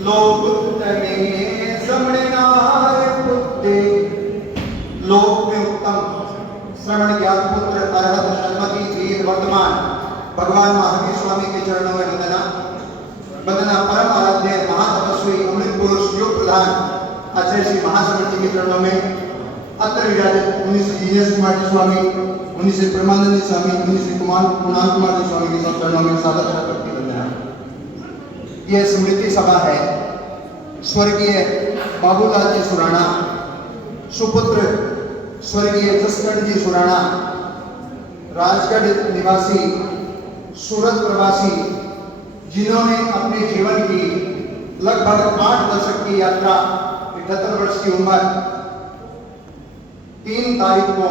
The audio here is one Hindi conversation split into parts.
लोक में श्रवणनाय पुत्रे, लोक में उत्तम श्रवण ज्ञान पुत्र अरहत सन्मति वीर वर्तमान भगवान महावीर स्वामी के चरणों में वंदना। वंदना परम आराध्य महातपस्वी अमृत पुरुष योग प्रधान आचार्य श्री महासमर जी के चरणों में, अत्र विराजित मुनि श्री जीनेश कुमार जी स्वामी, मुनि श्री प्रेमानंद स्वामी, मुनि श्री कुणाल कुमार जी स्वामी के सब चरणों में सादर करती वंदना। यह स्मृति सभा है स्वर्गीय बाबूलाल जी सुराणा, सुपुत्र स्वर्गीय जसकंठ जी सुराणा, राजगढ़ निवासी, सूरत प्रवासी, जिन्होंने अपने जीवन की लगभग 8 दशक की यात्रा 78 वर्ष की उम्र 3 तारीख को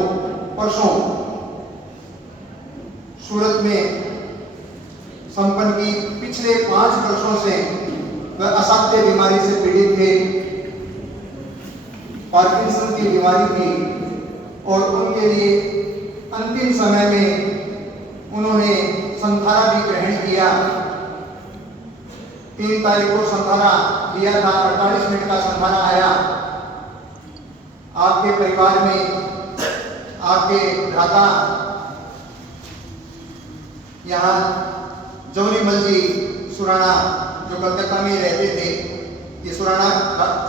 परसों सूरत में संपन्न की। पिछले 5 वर्षों से वह असाध्य बीमारी से पीड़ित थे, पार्किंसन की बीमारी थी और उनके लिए अंतिम समय में उन्होंने संथारा भी ग्रहण किया। 3 तारीख को संथारा लिया था, 48 मिनट का संथारा आया। आपके परिवार में आपके भ्राता यहाँ जौनीमल जी सुराणा जो कलकत्ता में रहते थे, ये सुराणा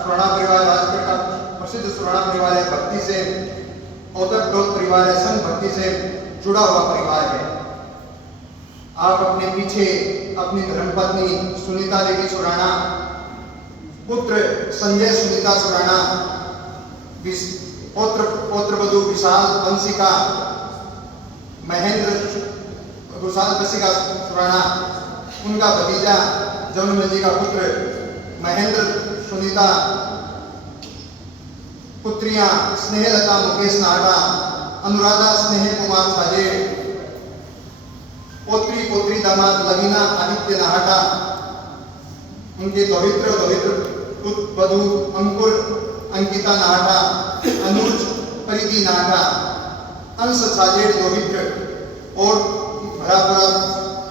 परिवार राजगढ़ का प्रसिद्ध सुराणा परिवार है, भक्ति से औतप्रोत परिवार है, संत भक्ति से जुड़ा हुआ परिवार है। आप अपने पीछे अपनी धर्मपत्नी सुनीता देवी सुराणा, पुत्र संजय सुनीता सुराणा, पौत्रवधू विशाल वंशिका महेंद्र विशाल वंशिका सुराणा, उनका भतीजा जौनीमल जी का पुत्र महेंद्र सुनीता, पुत्रियां स्नेहलता मुकेश नाहटा, अनुराधा स्नेह कुमार साजे, पोत्री दामाद लवीना आदित्य नाहटा, उनके दौहित्र वधु अंकुर अंकिता नाहटा, अनुज परिधि नाहटा, अंश साजेड़ दौहित्र और भरा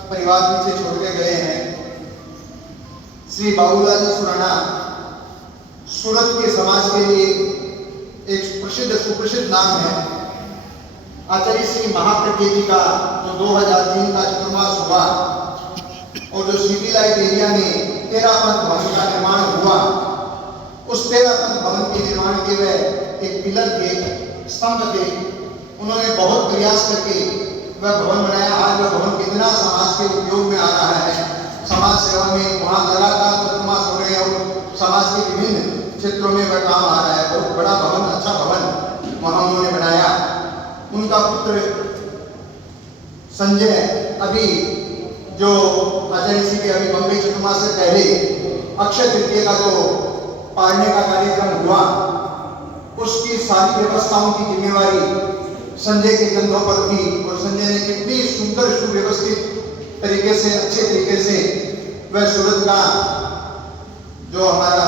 परिवार पीछे छोड़ के गए हैं। श्री बाबूलाल जी सुराणा सूरत के समाज के लिए एक सुप्रसिद्ध नाम है। आचार्य श्री महाप्रज्ञ जी का जो 2003 का चतुर्मास हुआ और जो सिटी लाइट एरिया में 13 भवन का निर्माण हुआ, उस 13 भवन के निर्माण के वह एक पिलर थे, स्तंभ थे। उन्होंने बहुत प्रयास करके वह भवन बनाया। आज वह भवन कितना समाज के उपयोग में आ रहा है, समाज सेवा में वहाँ लगातार चतुर्मास हो रहे हैं और समाज के विभिन्न क्षेत्रों में वह काम आ रहा है। बहुत बड़ा भवन, अच्छा भवन वहाँ उन्होंने बनाया। उनका पुत्र संजय अभी जो आचार्य श्री के अभी बम्बई चतुर्मास से पहले अक्षय तृतीय का जो पाड़ने का कार्यक्रम हुआ, उसकी सारी व्यवस्थाओं की जिम्मेवारी संजय के कंधों पर थी और संजय ने कितनी सुंदर सुव्यवस्थित तरीके से, अच्छे तरीके से वह सूरत का जो हमारा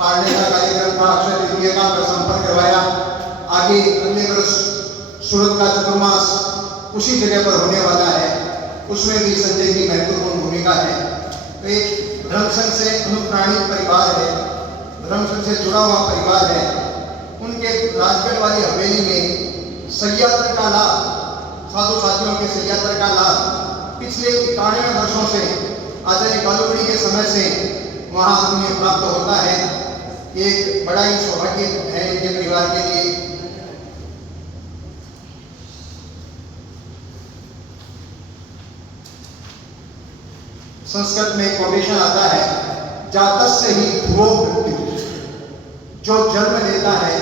पाड़ने का कार्यक्रम था अक्षय तृतीय का वह संपन्न करवाया। आगे अगले वर्ष सूरत का चतुर्मास उसी जगह पर होने वाला है, उसमें भी संजय की महत्वपूर्ण भूमिका है। तो एक धर्मसंघ से अनुप्राणित परिवार है, धर्मसंघ से जुड़ा हुआ परिवार है। उनके राजगढ़ वाली हवेली में सह्याद्र का लाभ, साधु साथियों के सह्याद्र का लाभ पिछले 91 वर्षों से आचार्य बालूगढ़ी के समय से वहाँ उन्हें प्राप्त होता है। एक बड़ा ही सौभाग्य है इनके परिवार के लिए। संस्कृत में कोटेशन आता है, जातस्य ही ध्रुवो मृत्यु, जो जन्म लेता है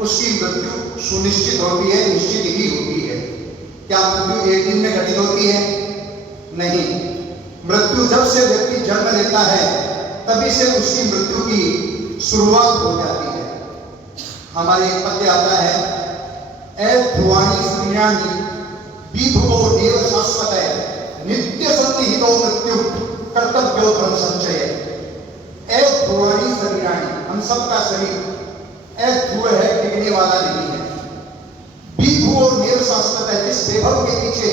उसकी मृत्यु सुनिश्चित होती है, निश्चित ही होती है। क्या मृत्यु एक दिन में घटित होती है? नहीं। मृत्यु जब से व्यक्ति जन्म लेता है तभी से उसकी मृत्यु की शुरुआत हो जाती है। हमारे एक पद्य आता है, ए ध्रुवाणी स्त्रियाणी विभुवो देव शाश्वत नित्य सन्निहितो मृत्यु कर्तव्यो धर्म संचय। ए ध्रुवाणी शरीराणी, हम सबका शरीर ध्रुव है, टिकने वाला नहीं है। विभु और देव शाश्वत है, जिस वैभव के पीछे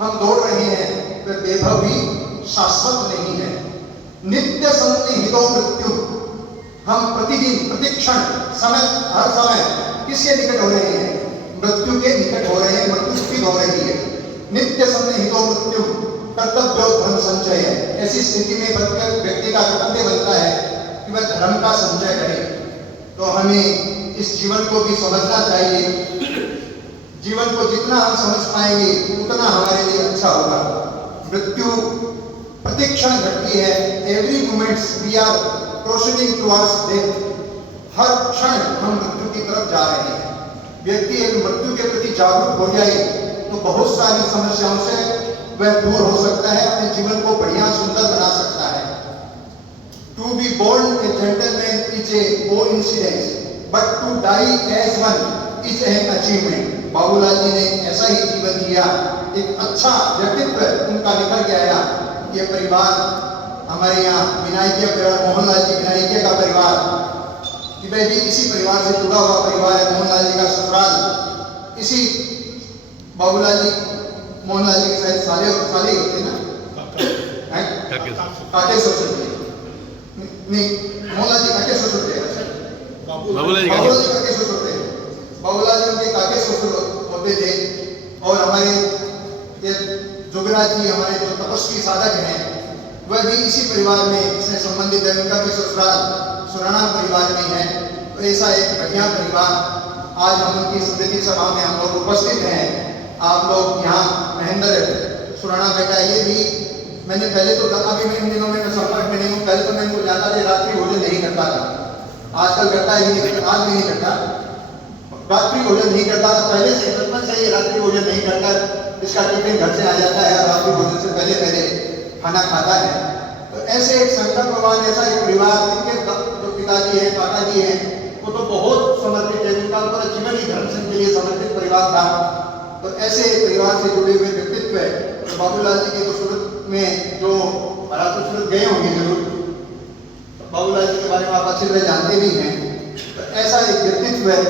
हम दौड़ रहे हैं वह वैभव भी शाश्वत नहीं है। नित्य सन्निहित हितो मृत्यु, हम प्रतिदिन प्रतिक्षण समय हर समय किसके निकट हो रहे हैं? मृत्यु के निकट हो रहे हैं, मृत्यु स्थित हो रही है। नित्य सन्निहितो मृत्यु कर्तव्यो धर्म संचय है। ऐसी स्थिति में बचकर व्यक्ति का कर्तव्य बनता है कि वह धर्म का संचय करे। तो हमें इस जीवन को भी समझना चाहिए। जीवन को जितना हम समझ पाएंगे उतना हमारे लिए अच्छा होगा। मृत्यु प्रतिक्षण घटती है। Every moments we are proceeding towards death. हर क्षण हम मृत्यु की तरफ जा रहे हैं। व्यक्ति एक मृत्यु के प्रति जागरूक हो जाए तो बहुत सारी समस्याओं से वह दूर हो सकता है, अपने जीवन को बढ़िया सुंदर बना सकता है। To be born a gentleman is a coincidence, but to die as one is an achievement. Babulal ji ने ऐसा ही जीवन जिया, एक अच्छा व्यक्तित्व उनका निकल के आया। ये परिवार हमारे यहाँ विनायकीय परिवार, मोहनलाल जी विनायकीय का परिवार, कि वह भी इसी परिवार से जुड़ा हुआ परिवार है। मोहनलाल जी का ससुराल इसी बाबूलाल जी, मोहनलाल जी के शायद साले होते ना, काके ससुर नहीं, मोहनलाल जी काके ससुर थे। बाबूलाल जी काके ससुर थे। बाबूलाल जी उनके काके ससुर होते थे। और हमारे ये जोगराज जी, हमारे जो तपस्वी साधक हैं, वह भी इसी परिवार में से संबंधित है। उनका भी ससुराल सुराना परिवार में है। तो ऐसा एक बढ़िया परिवार, आज हम उनकी स्मृति सभा में हम लोग उपस्थित हैं। आप लोग यहाँ महेंद्र सुराना बेटा, ये भी मैंने पहले तो अभी मैं इन दिनों में संपर्क में नहीं हूँ। पहले तो मैं इनको ज़्यादा देर रात्रि भोजन नहीं करता था, आजकल करता ही नहीं, आज भी नहीं करता, रात्रि भोजन नहीं करता था। पहले से बचपन से ये रात्रि भोजन नहीं करता, इसका टिफिन घर से आ जाता है, रात्रि भोजन से पहले पहले खाना खाता है। तो ऐसे एक संकल्पवान, ऐसा एक परिवार, जिनके जो पिताजी है, काका जी हैं, वो तो बहुत समर्पित है, उनका पूरा जीवन ही धर्म संघ के लिए समर्पित परिवार था। तो ऐसे परिवार से जुड़े हुए व्यक्तित्व है। तो बाबूलाल जी के तो सूरत में जो भला तो सूरत गए होंगे जरूर, तो बाबूलाल जी के बारे में आप अच्छी तरह जानते भी हैं। तो ऐसा एक व्यक्तित्व है,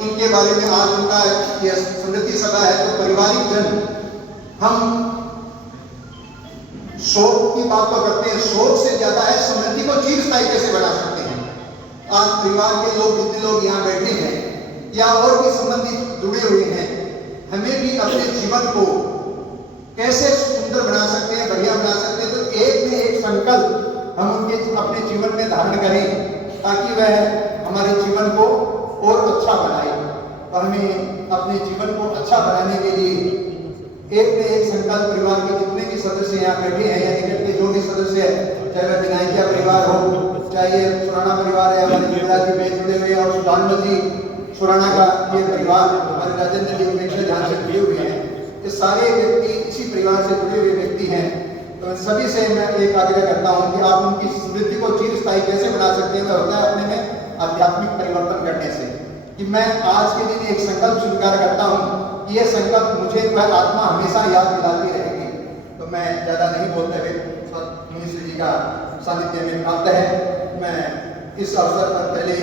उनके बारे में आज उनका यह स्मृति सभा है। तो पारिवारिक जन, हम शोक की बात तो करते हैं, शोक से ज्यादा है स्मृति को चिरस्थायी कैसे बना सकते हैं। आज परिवार के लोग, जितने लोग यहाँ बैठे हैं या और भी संबंधित जुड़े हुए हैं, हमें भी अपने जीवन को कैसे सुंदर बना सकते हैं, बढ़िया बना सकते हैं। तो एक में एक संकल्प हम उनके अपने जीवन में धारण करें, ताकि वह हमारे जीवन को और अच्छा बनाए। और हमें अपने जीवन को अच्छा बनाने के लिए एक में एक संकल्प, परिवार के जितने भी सदस्य यहाँ बैठे हैं या निकट के जो भी सदस्य है, चाहे वह विनायकीय परिवार हो, चाहे ये सुराना परिवार है, हमारे युवराज जी में जुड़े हुए, और सुधांशु जी सुराना का ये परिवार, हमारे राजेंद्र जी उमेश जहाँ से जुड़े हुए हैं, ये सारे व्यक्ति इसी परिवार से जुड़े हुए व्यक्ति हैं। तो सभी से मैं एक आग्रह करता हूँ कि आप उनकी स्मृति को चिरस्थायी कैसे बना सकते हैं। वह होता है अपने में आध्यात्मिक परिवर्तन करने से, कि मैं आज के दिन एक संकल्प स्वीकार करता हूँ, ये संकल्प मुझे वह आत्मा हमेशा याद दिलाती रहेगी। तो मैं ज़्यादा नहीं बोलते हुए, मिनिस्टर जी का सानिध्य में प्राप्त है, मैं इस अवसर पर पहले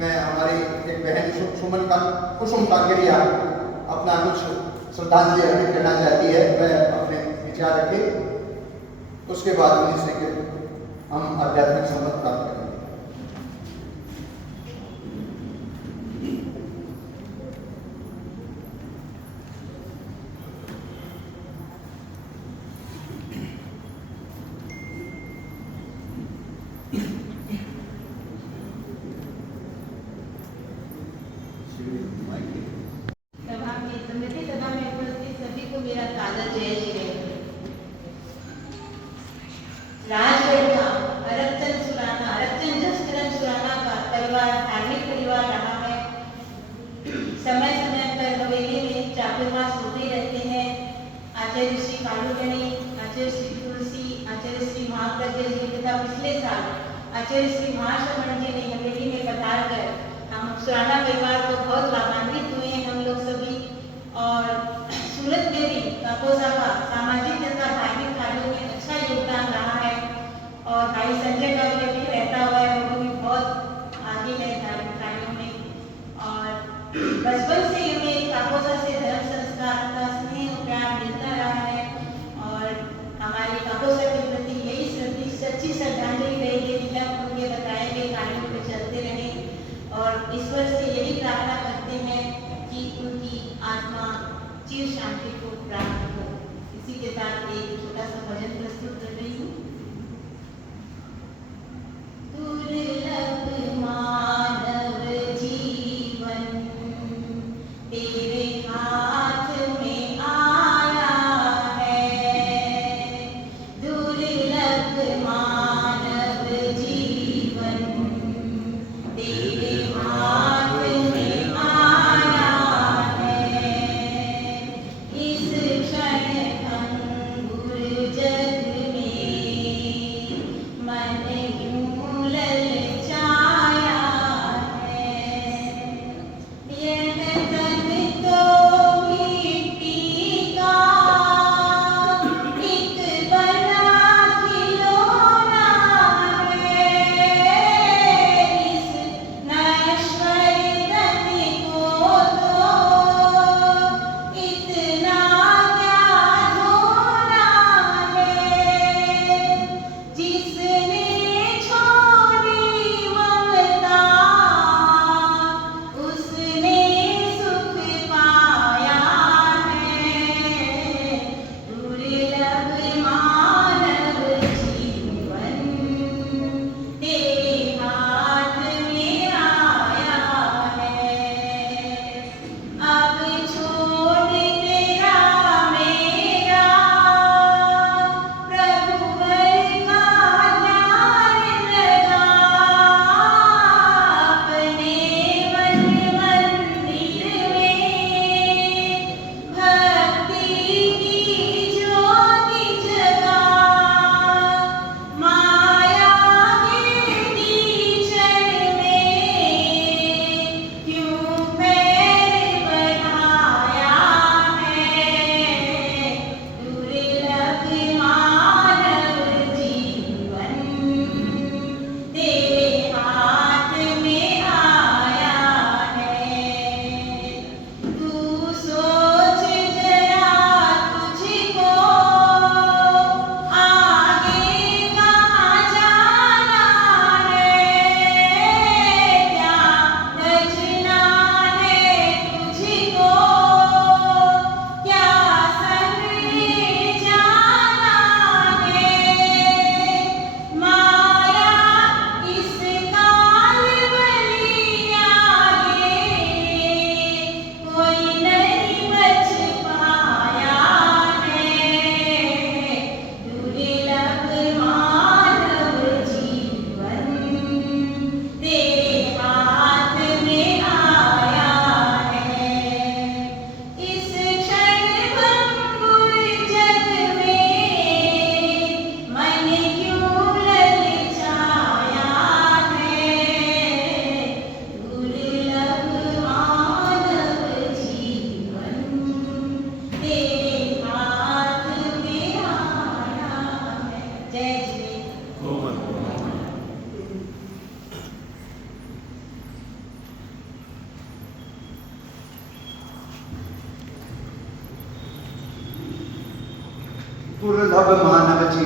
मैं हमारी एक बहन सुमन का कुसुम कांकरिया अपना कुछ श्रद्धांजलि अर्पित करना चाहती है। वह अपने विचार रखे, उसके बाद मिनिस्टर के हम आध्यात्मिक संबंध प्राप्त करेंगे। राजगढ़ का अरबचंद सुराना, अरबचंद जसकरण सुराना का परिवार धार्मिक परिवार रहा है। समय समय पर हवेली में चातुर्मास होते रहते हैं। आचार्य श्री कालूगणी, आचार्य श्री तुलसी, आचार्य श्री महाप्रज्ञ जी तथा पिछले साल आचार्य श्री महाश्रवण जी ने हवेली में पधार कर हम सुराना परिवार को बहुत लाभान्वित हुए हैं हम लोग सभी। और सूरत में भी काकोसा का सामाजिक तथा धार्मिक कार्यों में अच्छा योगदान रहा है। और भाई संजय का भी अभी रहता हुआ है, वो भी बहुत आगे है धार्मिक कार्यों में। और बचपन से हमें काकोसा से धर्म संस्कार का स्नेह और प्यार मिलता रहा है। और हमारे काकोसा के प्रति यही सच्ची श्रद्धांजलि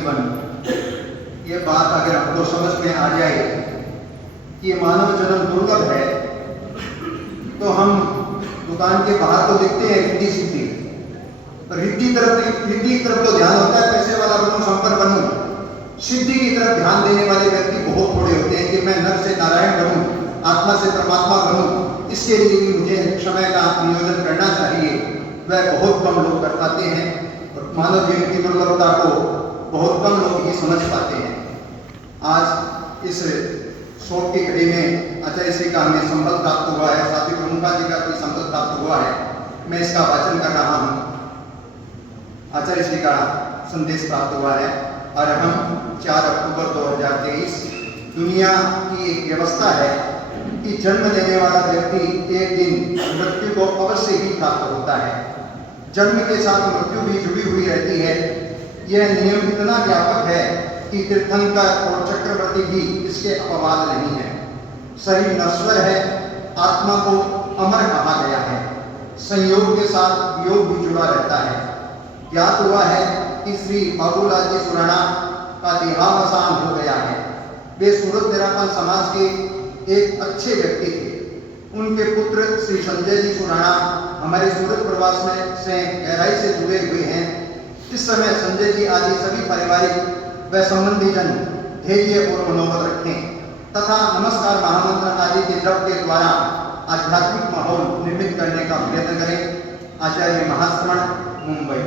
जीवन, ये बात अगर हमको समझ में आ जाए कि ये मानव जन्म दुर्लभ है, तो हम दुकान के बाहर तो देखते हैं रिद्धि सिद्धि, रिद्धि की तरफ तो ध्यान होता है पैसे वाला बनूं, संपन्न बनूं। सिद्धि की तरफ ध्यान देने वाले व्यक्ति बहुत थोड़े होते हैं कि मैं नर से नारायण बनूं, आत्मा से परमात्मा बनूं, इसके लिए भी मुझे समय का नियोजन करना चाहिए। वह बहुत कम लोग कर पाते हैं और मानव जीवन की दुर्लभता को बहुत कम लोग ही समझ पाते हैं। आज इस शोक की घड़ी में आचार्य श्री का हमें संबल प्राप्त हुआ है, साथी प्रमुखा जी का भी संबल प्राप्त हुआ है। मैं इसका वाचन कर रहा हूँ। आचार्य श्री का संदेश प्राप्त हुआ है और हम 4 अक्टूबर 2023 दुनिया की एक व्यवस्था है कि जन्म लेने वाला व्यक्ति एक दिन मृत्यु को अवश्य ही प्राप्त होता है। जन्म के साथ मृत्यु भी जुड़ी हुई रहती है। यह नियम इतना व्यापक है कि तीर्थंकर और चक्रवर्ती भी इसके अपवाद नहीं है। शरीर नश्वर है, आत्मा को अमर कहा गया है। संयोग के साथ वियोग भी जुड़ा रहता है। ज्ञात हुआ है कि श्री बाबूलाल जी सुराणा का देहावसान हो गया है। वे सूरत तेरापन समाज के एक अच्छे व्यक्ति थे। उनके पुत्र श्री संजय जी सुराणा हमारे सूरत प्रवास में से गहराई से जुड़े हुए हैं। इस समय संजय जी आदि सभी पारिवारिक व संबंधी जन धैर्य और मनोबल रखें तथा नमस्कार महामंत्र आदि के जप के द्वारा आध्यात्मिक माहौल निर्मित करने का प्रयत्न करें। आचार्य महाश्रवण, मुंबई।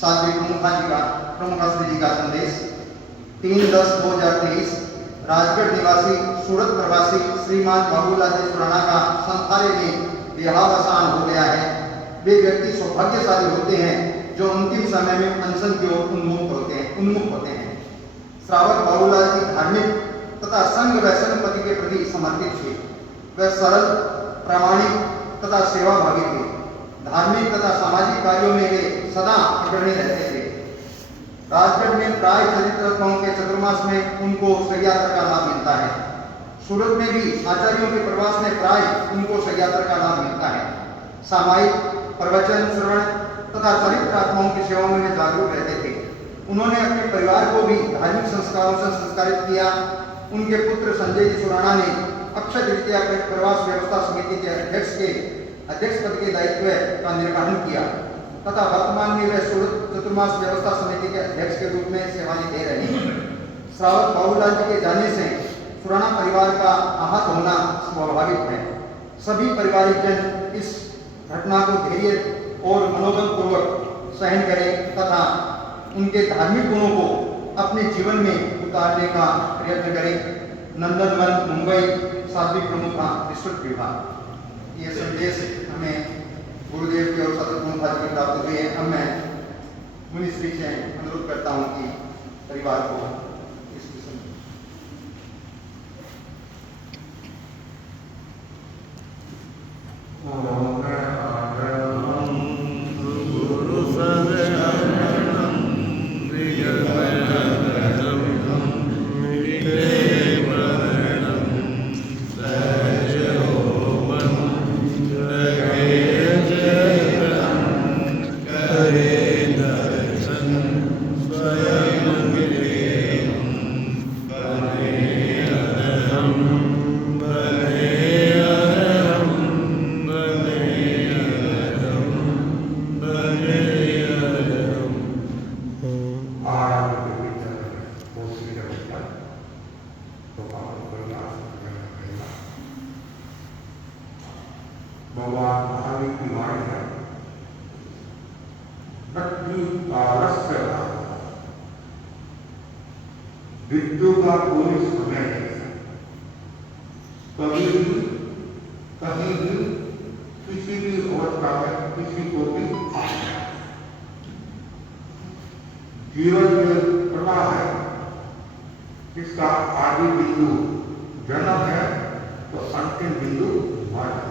साध्वी प्रमुखा श्री जी का संदेश 3/10/2023 राजगढ़ निवासी सूरत प्रवासी श्रीमान बाबूलाल जी सुराणा का संसारे में देहावसान हो गया है। वे व्यक्ति सौभाग्यशाली होते हैं जो अंतिम समय में अनशन की ओर उन्मुख होते हैं। श्रावक बाबूलाल जी धार्मिक तथा संघ व संपत्ति के प्रति समर्पित थे। वह सरल, प्रामाणिक तथा सेवाभावी थे। धार्मिक तथा सामाजिक कार्यों में वे सदा अग्रणी रहते थे। राजगढ़ में प्राय चरित्रत्वों के चतुर्मास में उनको शय्यात्र का लाभ मिलता है। सूरत में भी आचार्यों के प्रवास में प्राय उनको शय्यात्र का लाभ मिलता है। सामायिक प्रवचन श्रवण तथा चरित्रात्माओं की सेवा में वे जागरूक रहते थे। उन्होंने अपने परिवार को भी धार्मिक संस्कारों से संस्कारित किया। उनके पुत्र संजय जी सुराणा ने अक्षय तृतीया प्रवास व्यवस्था समिति के अध्यक्ष पद के दायित्व का निर्वहन किया तथा वर्तमान में वे सूरत चतुर्मास व्यवस्था समिति के अध्यक्ष के रूप में सेवाएं दे रहे हैं। श्रावक बाबूलाल जी के जाने से सुराणा परिवार का आहत होना स्वाभाविक है। सभी पारिवारिक जन इस घटना को धैर्य और मनोबल पूर्वक सहन करें तथा उनके धार्मिक गुणों को अपने जीवन में उतारने का प्रयत्न करें। नंदनवन, मुंबई। साध्वी प्रमुखा, विस्तृत विभाग। ये संदेश हमें गुरुदेव के और सतत प्रमुखा जी के प्राप्त हुए हैं। अब मैं मुनिश्री से अनुरोध करता हूँ कि परिवार को इस विषय में भगवान महावीर की वाणी है, आलस्य विद्यु का कोई समय नहीं है। कभी भी कहीं भी किसी भी अवस्था में किसी को भी आ जाए। जीवन में प्रवाह है, इसका आदि बिंदु जन्म है तो अंतिम बिंदु मरण है।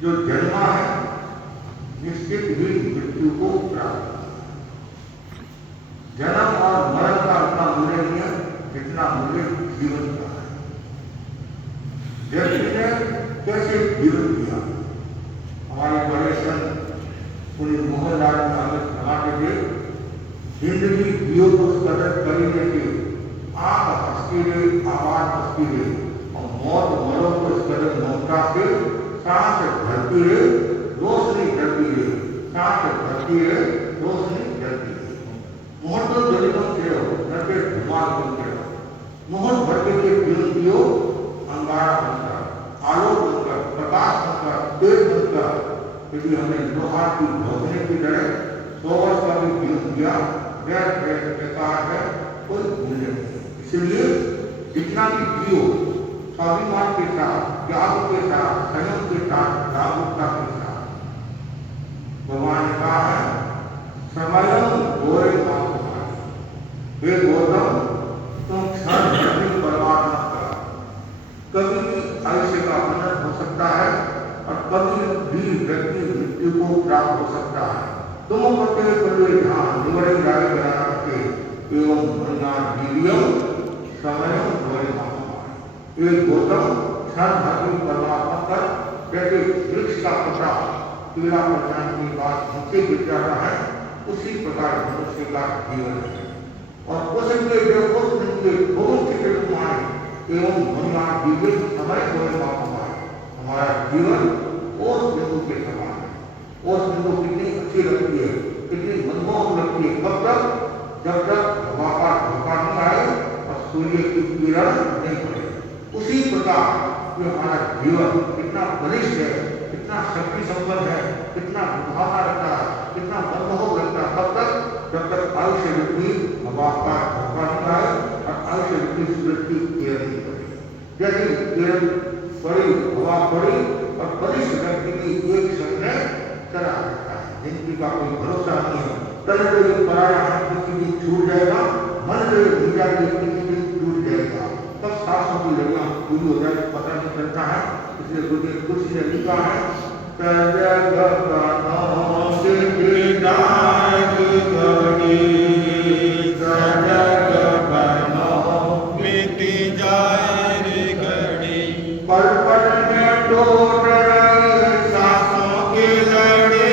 जो जन्मा है निश्चित ही मृत्यु को प्राप्त। जन्म और मरण का उतना मूल्य नहीं है जितना मूल्य जीवन का है। व्यक्ति ने कैसे जीवन दिया, हमारे बड़े संत पुण्य मोहन जिंदगी जियो को कदर करीने के आंख हंसती रहे, आवाज हंसती रहे और मौत मरो को कदर ममता से सांस भरती रहे, रोशनी भरती रहे, सांस भरती रहे, रोशनी भरती रहे। मोहन तो दलितों से हो, नटे धुमाल बनते हो, मोहन भरते के जीवन दियो, अंगारा बनकर, आलोक बनकर, प्रकाश बनकर, तेज बनकर, यदि हमने लोहा की भोगने की तरह 100 वर्ष का भी जीवन दिया, व्यर्थ है, बेकार है, कोई मूल्य नहीं। इसलिए जितना भी जियो स्वाभिमान के साथ, त्याग के साथ, संयम के साथ, जागरूकता के साथ, भगवान ने कहा है समयम गोरे मां, हे गौतम तुम क्षण भी बर्बाद मत करो। कभी भी आयुष्य का बंधन हो सकता है और कभी भी व्यक्ति मृत्यु को प्राप्त हो सकता है। तुम पते कले ध्यान निवड़े राय बना के एवं मन्ना जीवियम समयम गोरे मां। एक गौतम क्षण भर परमात्मा कर जैसे वृक्ष का पत्ता पीला पड़ जाने के बाद नीचे गिर जाता है, उसी प्रकार मनुष्य का जीवन है। और उसके जो उसके भविष्य के माने एवं मन्ना जीवित समय गोरे मां हमारा जीवन उस बिंदु के समान है। उस बिंदु कितनी अच्छी लगती है, कितनी मनमोहक लगती है, कब तक जब तक हवा का झोंका नहीं आए और सूर्य की किरण नहीं पड़े। उसी प्रकार ये हमारा जीवन कितना बलिष्ठ है, कितना शक्ति संपन्न है, कितना भावना रखता है, कितना मनमोहक लगता है, तब तक जब तक आयुष्य व्यक्ति हवा का झोंका नहीं आए और आयुष्य व्यक्ति सूरज की किरण नहीं पड़े। जैसे किरण पड़ी, हवा पड़ी और बलिष्ठ व्यक्ति की एक क्षण में चला जाता है, जिंदगी का कोई भरोसा नहीं है। तन से पराया हाथ किसी दिन छूट जाएगा, मन से नीचा किसी दिन टूट जाएगा, तब सांसों की लड़ियां पूरी हो जाए, पता नहीं चलता है। इसलिए गुरुदेव कुछ ने लिखा है पल पल में टूट रही सांसों की लड़ी,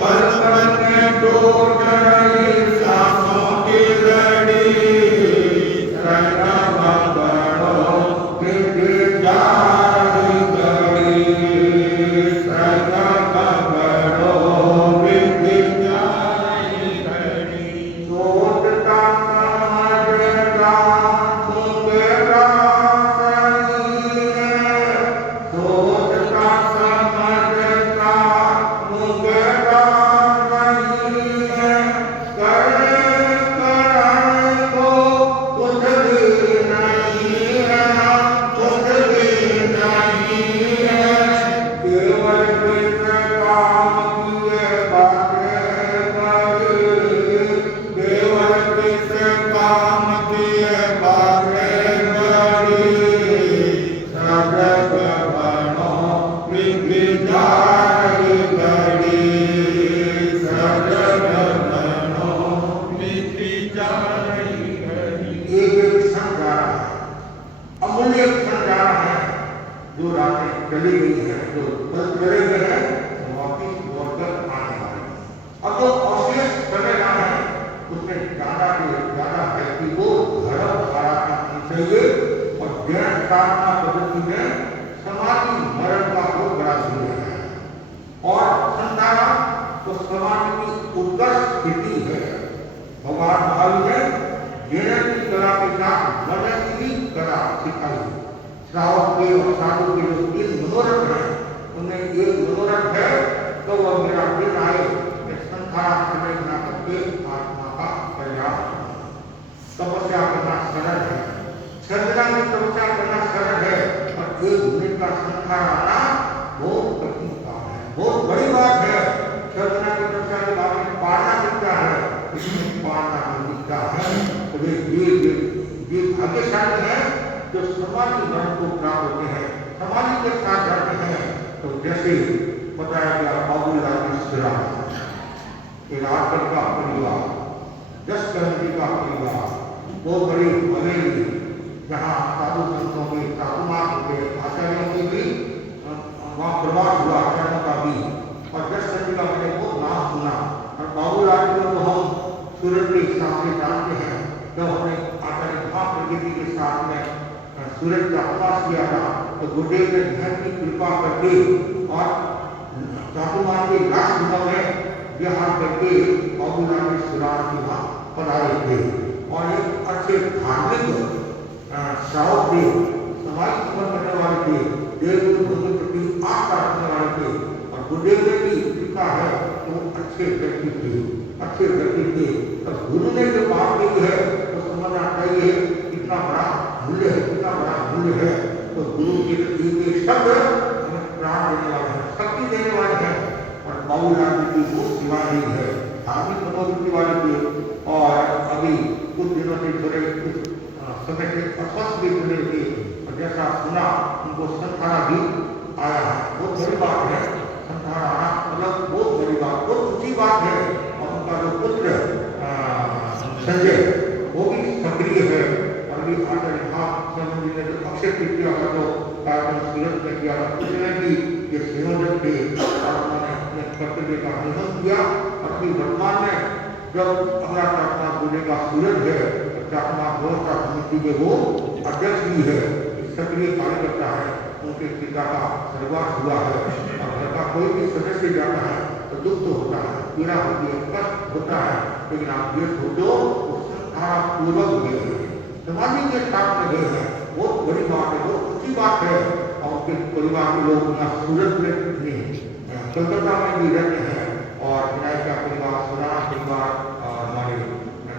पल पल में टूट रही सांसों की लड़ी, चली गई है, जो चले गए हैं वापिस लौटकर आने वाले। अब जो अवशेष बनेगा है उसमें ज्यादा है कि वो धर्म आराधना चाहिए और ज्ञान साधना पद्धति में समाधि मरण का बहुत बड़ा जुड़े है। और संताना तो समाधि की उत्कर्ष स्थिति है। भगवान महावीर ने ज्ञान की कला के साथ मरण की भी कला सिखाई। श्रावक के और साधु के जो 3 मनोरथ है, उनमें एक मनोरथ है तो वह मेरा दिन आए संसार समय न करके आत्मा का कल्याण। तपस्या करना सरल है, साधना की तपस्या करना सरल है, और 1 मिनट का संसार आना बहुत कठिन काम है, बहुत बड़ी बात है। साधना की तपस्या के बाद में पाना दिखता है, इसमें पाना नहीं दिखता है। तो ये भाग्यशाली है जो समाधि धर्म को प्राप्त होते हैं, समाधि के साथ जाते हैं। तो जैसे बताया गया बाबूलाल राजगढ़ का परिवार, 10 करोड़ का परिवार, बहुत बड़ी हवेली, जहाँ साधु संतों के, साधुमार्ग के, आचार्यों के भी वहाँ प्रवास हुआ, आचार्यों का भी। और 10 करोड़ का मैंने बहुत नाम सुना। और बाबूलाल को तो हम से जानते हैं जब हमने आचार्य महाप्रगति के साथ में सूरज का प्रकाश किया था तो गुरुदेव ने धन की कृपा करके और चातुर्मास के लास्ट दिनों में विहार करके बाबूलाल के सुरार की वहाँ पधारे थे और एक अच्छे धार्मिक श्रावक थे, समाज समर्पण करने वाले थे, देव गुरु के प्रति आस्था रखने वाले थे और गुरुदेव ने भी लिखा है तो अच्छे व्यक्ति थे। तो गुरु ने जो बात कही है तो समझना चाहिए कितना बड़ा मूल्य है। तो गुरु के शब्द हमें प्राण देने वाले हैं, शक्ति देने वाले हैं और बाबूलाल जी की वो सेवा नहीं है, धार्मिक मनोवृत्ति वाले थे और अभी कुछ दिनों से थोड़े समय से अस्वस्थ भी बने थे और जैसा सुना उनको संथाना भी आया है। बहुत बड़ी बात है, संथाना आना मतलब बहुत बड़ी बात, बहुत ऊंची बात है। और उनका जो पुत्र संजय वो भी सक्रिय है और अभी आचार्य महास्वामी जी ने जो अक्षय तृतीया का जो कार्यक्रम सूरत में किया था उसमें भी ये संयोजक थे और उन्होंने अपने कर्तव्य का निर्वहन किया और अभी वर्तमान में जब अगला प्रार्थना बोले का सूरत है प्रार्थना व्यवस्था समिति के वो अध्यक्ष भी है, सक्रिय कार्यकर्ता है, उनके पिता का सर्वास हुआ है और घर का कोई भी सदस्य जाता है तो दुख तो होता है, पीड़ा होती है, कष्ट होता है, लेकिन आप ये सोचो पूर्वक गए हैं, समाधि के साथ में गए हैं, बहुत बड़ी बात है, बहुत ऊंची बात है। और उनके परिवार के लोग यहाँ सूरत में नहीं कलकत्ता में भी रहते हैं और विनायक का परिवार, सुराना परिवार और हमारे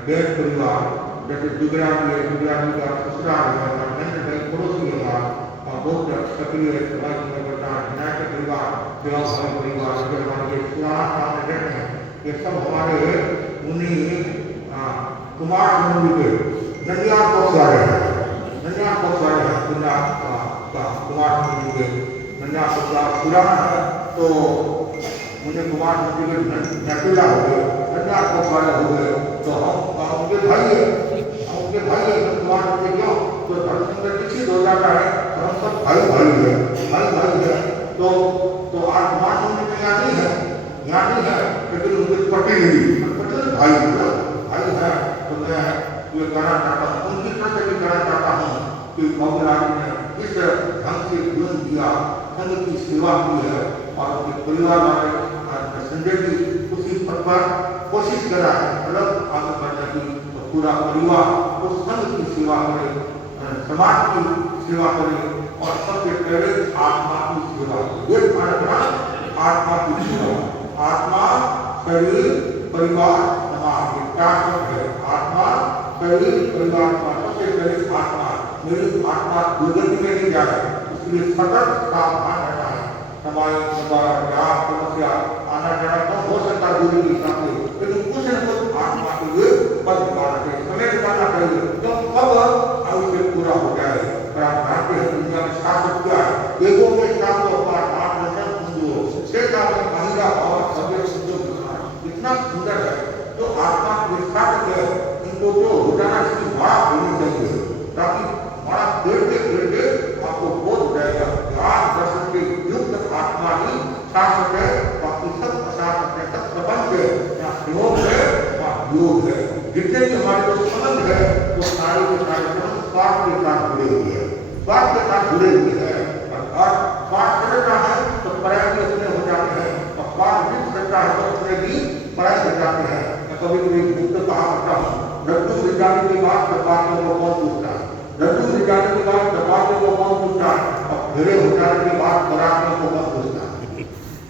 गैर परिवार जैसे गुजराती का ससुराल है और अन्य कई पड़ोसी है और बहुत सक्रिय समाज में करता है। विनायक का परिवार, सेवा भावी परिवार, हमारे सुराना सामने रहते हैं, ये सब हमारे उन्हीं कुमार मंदिर के ननियाल पक्ष वाले हैं, कुमार मंदिर के ननियाल पक्ष पुराना है तो मुझे कुमार मंदिर के नटुला हो गए, ननियाल पक्ष वाले हो गए तो हम उनके भाई है कुमार मंदिर क्यों तो धर्म संकट विकसित हो जाता है तो हम सब भाई है तो आज कुमार मंदिर में यहाँ नहीं है लेकिन उनके पटेल भाई है। तो मैं ये कहना चाहता हूँ, उनकी तरफ से भी कहना चाहता हूँ कि बाबूलाल ने इस ढंग से जीवन दिया, संघ की सेवा की है और उनके परिवार वाले संजय भी उसी पद पर कोशिश कर रहा है अलग आगे बढ़ने की। तो पूरा परिवार उस संघ की सेवा करे, समाज की सेवा करे और सबसे पहले आत्मा की सेवा करे। आत्मा की सेवा, आत्मा शरीर परिवार समाज शाश्वत है। आत्मा शरीर परिवार समाज सबसे पहले आत्मा, मेरी आत्मा दुर्गति में नहीं जाए इसलिए सतत सावधान रहना है। हमारे समस्या आना जाना तो हो सकता है दूरी के हिसाब से, लेकिन कुछ न कुछ आत्मा के लिए पद निकालना चाहिए, समय निकालना चाहिए तो कब आयुष्य पूरा हो जाए। पर आप जानते हैं दुनिया में शासक क्या है, एगो में शासक इतना सुंदर है तो आत्मा के साथ इनको जो हो जाना इसकी बड़ा होनी चाहिए ताकि बड़ा देते आपको बोध हो जाएगा ज्ञान दर्शन के युक्त आत्मा ही शासक है, बाकी सब अशासक है, सब प्रबंध है, यहाँ सहयोग है वहाँ योग है। जितने भी हमारे जो संबंध है वो सारे के सारे संबंध स्वार्थ के साथ जुड़े हुए हैं, स्वार्थ के साथ जुड़े हुए हैं और स्वार्थ करना है तो पर्याय भी अपने हो जाते हैं और स्वार्थ भी करता है तो उसमें भी पढ़ाई कर जाते हैं। मैं कभी मुक्त कहा करता हूँ, लड्डू मिल जाने के बाद चपाते को कौन पूछता है, लड्डू मिल जाने के बाद चपाते को कौन पूछता है और घेरे हो जाने के बाद पराठे को कौन पूछता है।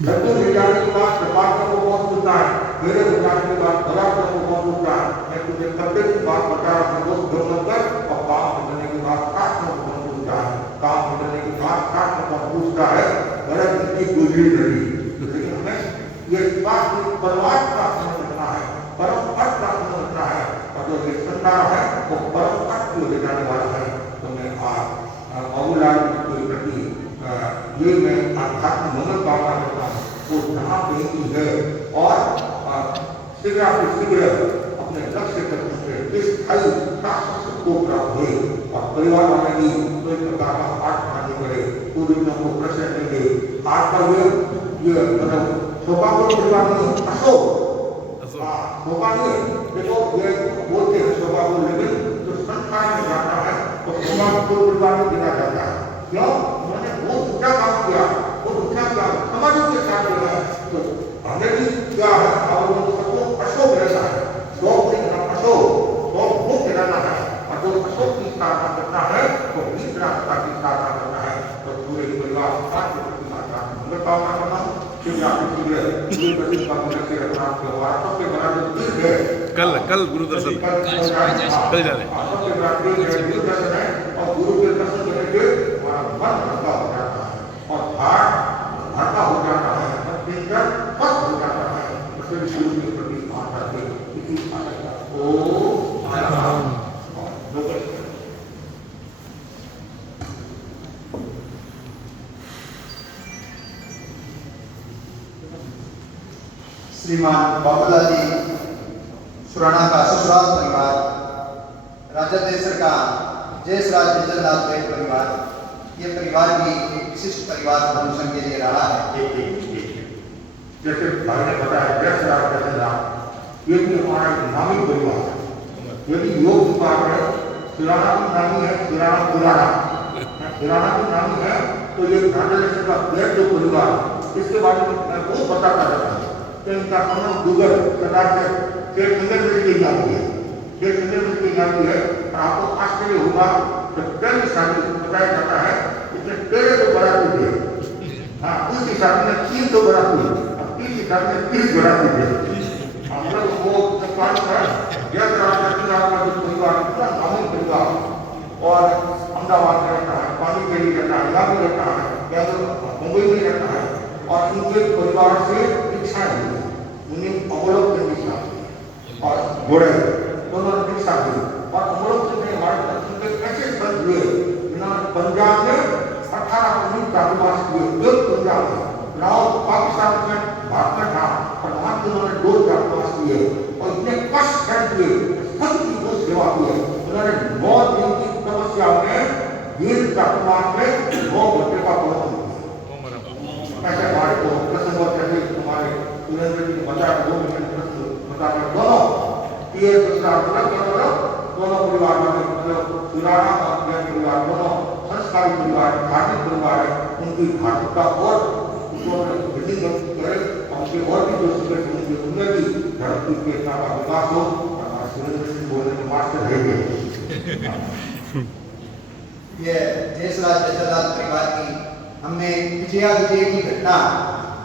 लड्डू मिल जाने के बाद चपाते को कौन पूछता है, घेरे हो जाने के बाद पराठे को कौन पूछता है। मैं तुझे कब्जे की बात बता रहा हूँ, दोस्त गौरव कर और काम करने के बाद साथ में कौन पूछता है, काम करने के बाद साथ में कौन पूछता है, गलत की गुजरी नहीं। लेकिन हमें ये बात परमार्थ का समझ रखना है, परम अर्थ का समझ रखना है और जो ये संसार है वो परम अर्थ को ले जाने वाला है। तो मैं आज बाबूलाल के प्रति ये मैं आध्यात्मिक मंगल कामना करता हूँ वो जहाँ कहीं की है और शीघ्र अपने लक्ष्य तक पहुँचे, स्थायी शाश्वत को प्राप्त हुए और परिवार वाले भी कोई प्रकार का पाठ नहीं करे, पूर्वजों को प्रश्न देंगे। आज का ये मतलब शोकाकुल परिवार में अशोक शोभा नहीं है। देखो ये बोलते हैं शोभा को, लेकिन जो संस्थान में जाता है तो शोभा को परिवार में गिना जाता है। क्यों? उन्होंने बहुत ऊंचा काम किया, बहुत ऊंचा काम समाजों के साथ जो है। तो हमें भी क्या है, और सबको अशोक रहना है, अशोक मुक्त रहना है। और जो अशोक की स्थापना करना है तो बीस रास्ता की स्थापना करना है। तो पूरे परिवार साथ कामना करना हूँ कि सबसे बड़ा जो तीर्थ है कल गुरु दर्शन कल जा रहे सबसे बड़ा तीर्थ है गुरु दर्शन है। और गुरु के दर्शन करने से हमारा मन हल्का हो जाता है और हार्ट हल्का हो जाता है, टेंशन स्वस्थ हो जाता है। इसलिए गुरु के प्रति आस्था से इसी आशा का श्रीमान बाबूलाल जी सुराना का ससुराल परिवार, राजा देसर का जयसराज जयचंद्रनाथ देव परिवार, ये परिवार भी एक विशिष्ट परिवार प्रमोशन के लिए रहा है। जैसे भाई ने बताया जयसराज जयचंद्रनाथ, ये भी हमारा नामी परिवार है। ये भी योग विभाग है। सुराना भी नामी है, सुराना पुराना सुराना भी नामी है। तो ये राजा देसर का बेट जो परिवार, इसके बारे में मैं बहुत बताता रहता हूँ। तो इनका संबंध गूगल सरकार से शेर सुंदर मिल की जाती है, शेर सुंदर मिल की जाती है। और आपको आश्चर्य होगा तो तेरह शादी बताया जाता है, इसमें 13 तो बराती थे। हाँ, उसकी शादी में 3 तो बराती, अब 3 की शादी में 30 बराती थे। हम लोग वो सरकार है यह राजनाथ का जो परिवार इतना नामी परिवार, और अहमदाबाद में रहता है, पानी के लिए रहता है, यहाँ भी रहता है, मुंबई में रहता है। और उनके परिवार से दीक्षा ली, उन्हें अवलोक की दीक्षा और घोड़े दोनों दीक्षा दी। और अवलोक से हमारे दर्शन के कैसे संत हुए, इन्होंने पंजाब में 18 उन्नीस चातुर्मास किए, एक पंजाब में नाव पाकिस्तान में भारत में था, और वहां से उन्होंने 2 चातुर्मास किए और इतने कष्ट सहन किए, सबकी बहुत सेवा की है। उन्होंने 9 दिन की तपस्या में 20 चातुर्मास में 9 घंटे का प्रवचन किया। ऐसे हमारे को प्रसंग कैसे हमारे सुरेंद्र जी ने बताया, 2 मिनट प्रश्न बताया। दोनों ये दूसरा दोनों परिवार में मतलब सुराना और जैन परिवार दोनों संस्कारी परिवार, धार्मिक परिवार है। उनकी धार्मिकता और उन्होंने बिल्डिंग करे और उनके और भी जो सुंदर उनमें भी धर्म की चेतना का विकास हो। और सुरेंद्र सिंह बोलने के मास्टर है ये जयसराज जयचंद्रनाथ परिवार की हमने विजय की घटना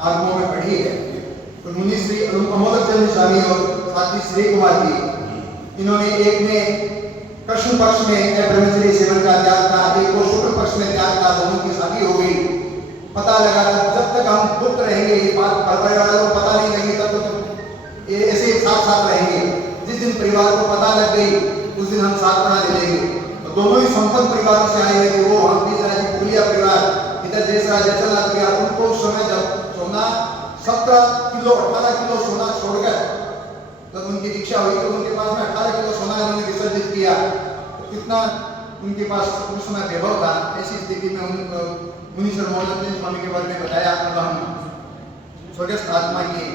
आगमों में पढ़ी है। तो मुनि श्री अमोदक चंद्र स्वामी और साथी श्री कुमार जी, इन्होंने एक में कृष्ण पक्ष में ब्रह्मचर्य सेवन का त्याग था, एक को शुक्ल पक्ष में त्याग था। दोनों की शादी हो गई। पता लगा था जब तक हम गुप्त रहेंगे, ये बात परिवार वालों को पता नहीं लगी, तब तक ये ऐसे साथ साथ रहेंगे। जिस दिन परिवार को पता लग गई उस दिन हम साथ बना ले लेंगे। तो दोनों ही संपन्न परिवारों से आए हुए थे। वो हम पुलिया परिवार, इधर जयसराज जयचंद्रनाथ परिवार। उनको उस समय जब सोना 17 किलो 18 किलो सोना छोड़कर जब उनकी दीक्षा हुई तो उनके पास में 18 किलो सोना उन्होंने विसर्जित किया। तो कितना उनके पास उस समय वैभव था। ऐसी स्थिति में मुनीश्वर मोहन स्वामी के बारे में बताया। अब हम स्वर्गस्थ आत्मा की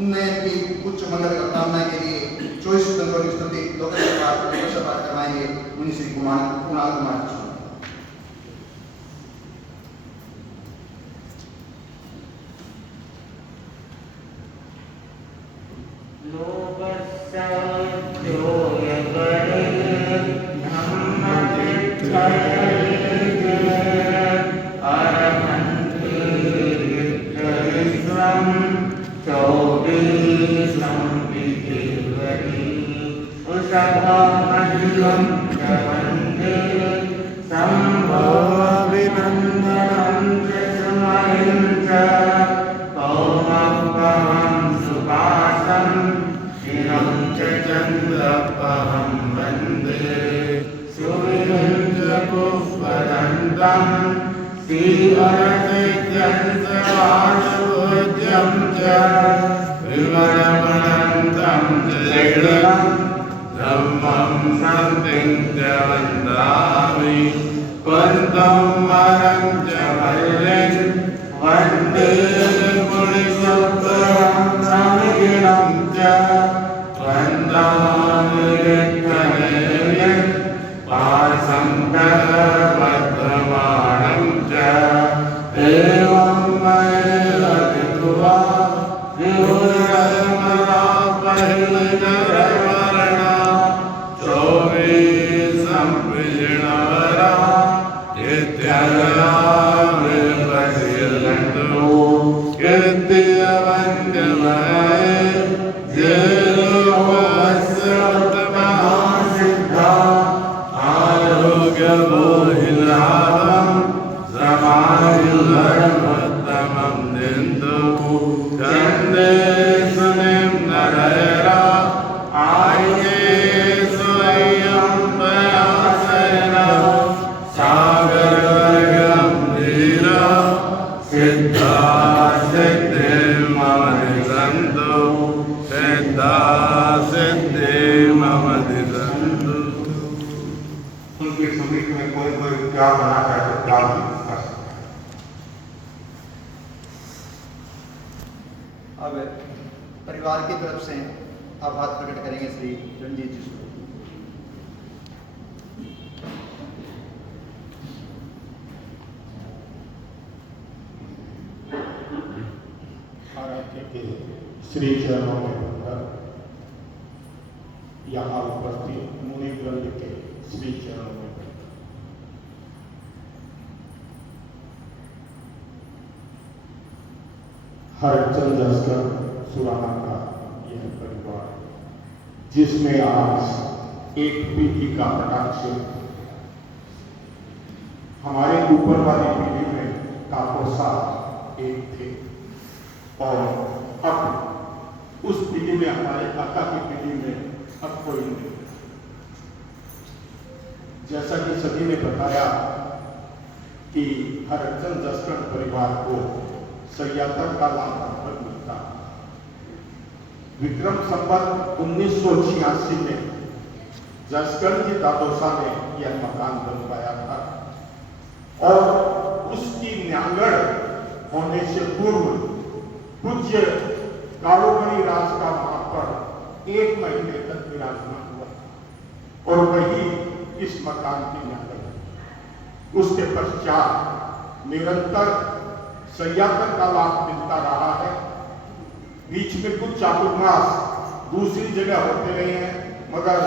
उन्नयन की उच्च मंगल कामना के लिए 24 तंत्रों की स्तुति लोकसभा करवाएंगे मुनि श्री कुणाल कुमार जी। उनके समीप में कोई क्या बना कर क्या कर सकता है। अब परिवार की तरफ से आभार प्रकट करेंगे श्री रंजीत जी। आराध्य के श्री चरणों में बनकर यहाँ उपस्थित मुनि वृंद के श्री चरणों में हरचंद लश्कर सुराना का यह परिवार, जिसमें आज एक पीढ़ी का कटाक्ष हमारे ऊपर वाली पीढ़ी में काकोसा एक थे और अब उस पीढ़ी में हमारे काका की पीढ़ी में अब कोई नहीं। जैसा कि सभी ने बताया कि हरचंद जसकरण परिवार को सैयातर का लाभ पर मिलता। विक्रम संवत 1986 में जसकरण जी दादोसा ने यह मकान बनवाया था और उसकी न्यांगड़ होने से पूर्व पूज्य काड़ोगणी राज का वहां पर 1 महीने तक विराजमान हुआ और वही इस मकान की न्यांगड़। उसके पश्चात निरंतर सैयातर का लाभ मिलता रहा है। बीच में कुछ चातुर्मास दूसरी जगह होते रहे हैं, मगर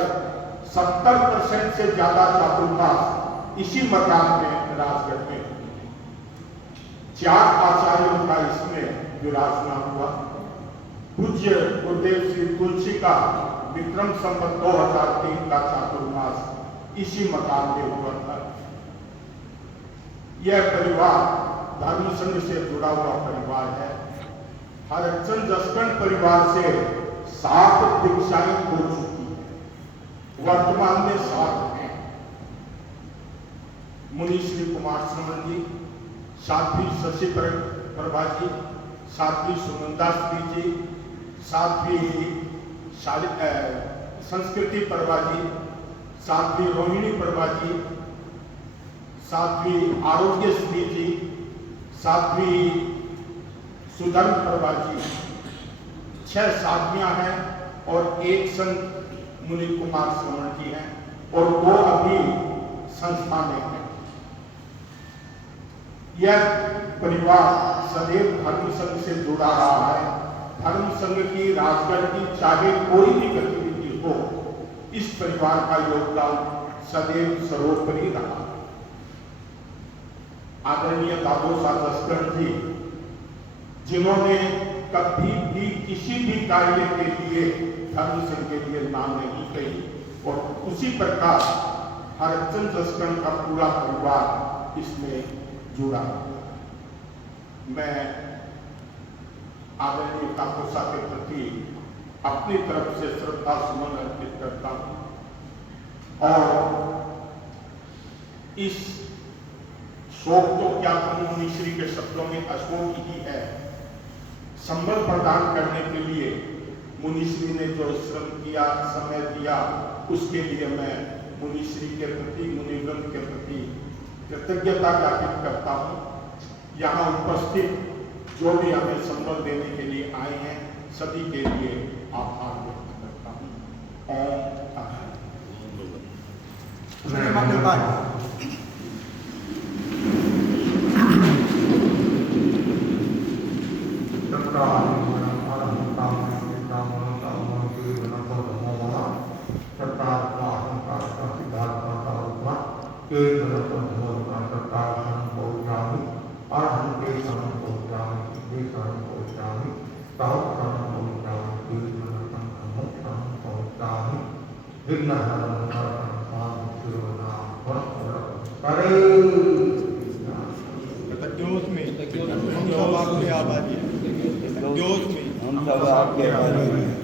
70% से ज्यादा चातुर्मास इसी मकान में राजगढ़ में 4 आचार्यों का इसमें विराजमान हुआ। पूज्य गुरुदेव श्री तुलसी का विक्रम संवत 2003 का चातुर्मास इसी मकान में हुआ था। यह परिवार धर्म संघ से जुड़ा हुआ परिवार है। हरचंद जसकरण परिवार से 7 दीक्षाएं हो चुकी है, वर्तमान में 7 हैं। मुनि श्री कुमार श्रवण जी, साध्वी शशि प्रभा जी, साध्वी सुनंदा श्री जी, साध्वी संस्कृति प्रभा जी, साध्वी रोहिणी प्रभा जी, साध्वी आरोग्य श्री जी, साध्वी सुधर्म प्रभा जी। 6 साध्वियां हैं और 1 संत मुनि कुमार श्रवण जी हैं और 2 अभी संस्था में हैं। यह परिवार सदैव धर्म संघ से जुड़ा रहा है। धर्म संघ की, राजगढ़ की चाहे कोई भी गतिविधि हो, इस परिवार का योगदान सदैव सर्वोपरि रहा। आदरणीय दादोसा जसकरण जी, जिन्होंने कभी भी किसी भी कार्य के लिए धर्म संघ के लिए नाम नहीं कही और उसी प्रकार हरचंद जसकरण का पूरा परिवार इसमें जुड़ा। मैं आदरणीय काकोसा के प्रति अपनी तरफ से श्रद्धा सुमन अर्पित करता हूं और इस शोक तो क्या कहूं, मुनिश्री के शब्दों में अशोक ही है। संबल प्रदान करने के लिए मुनिश्री ने जो श्रम किया, समय दिया, उसके लिए मैं मुनिश्री के प्रति, मुनिवृंद के प्रति कृतज्ञता ज्ञापित करता हूं। यहाँ उपस्थित जो भी हमें संबल देने के लिए आए हैं, सभी के लिए आभार व्यक्त करता हूं। जोश में हम सब आपके आभारी हैं। जोश में हम सब आपके आभारी हैं।